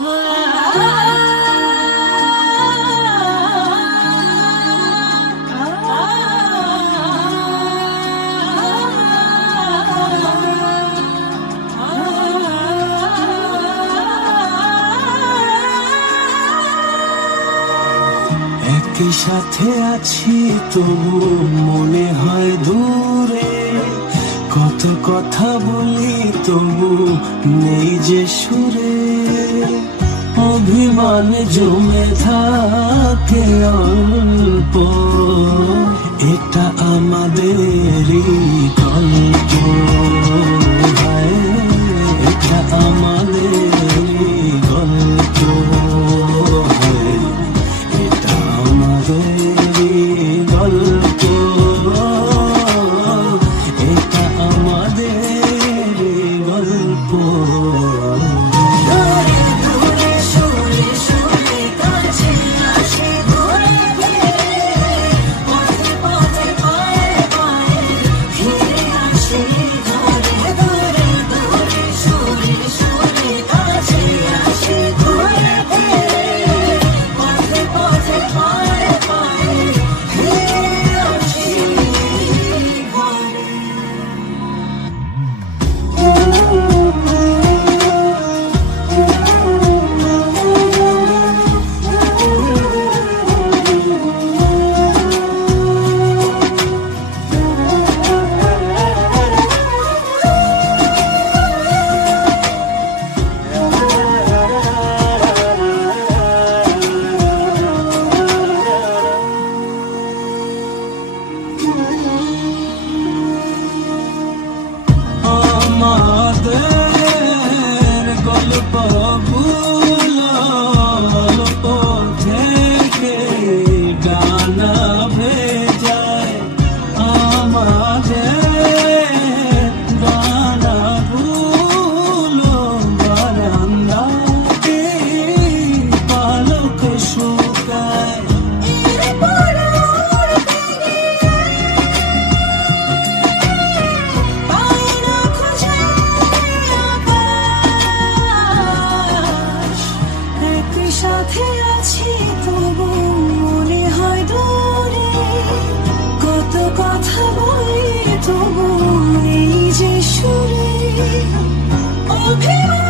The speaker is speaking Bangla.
একই সাথে আছি তবু মনে হয় দূরে, কত কথা বলি তবু নেই যে সুরে। অভিমান জমে থাকে অল্প, এটা আমাদেরই গল্প। এটা আমাদেরই গল্প, এটা আমাদেরই গল্প, এটা আমাদেরই গল্প। আমাদের গল্পগুলো অল্প থেকে গানা ভেজায়, আমাদের গানাগুলো বারান্দাতে পালক শুকায়। সাথে আছি তবু মনে হয় দূরে, কত কথা বলি তবু এই যে সুরে। অভিমান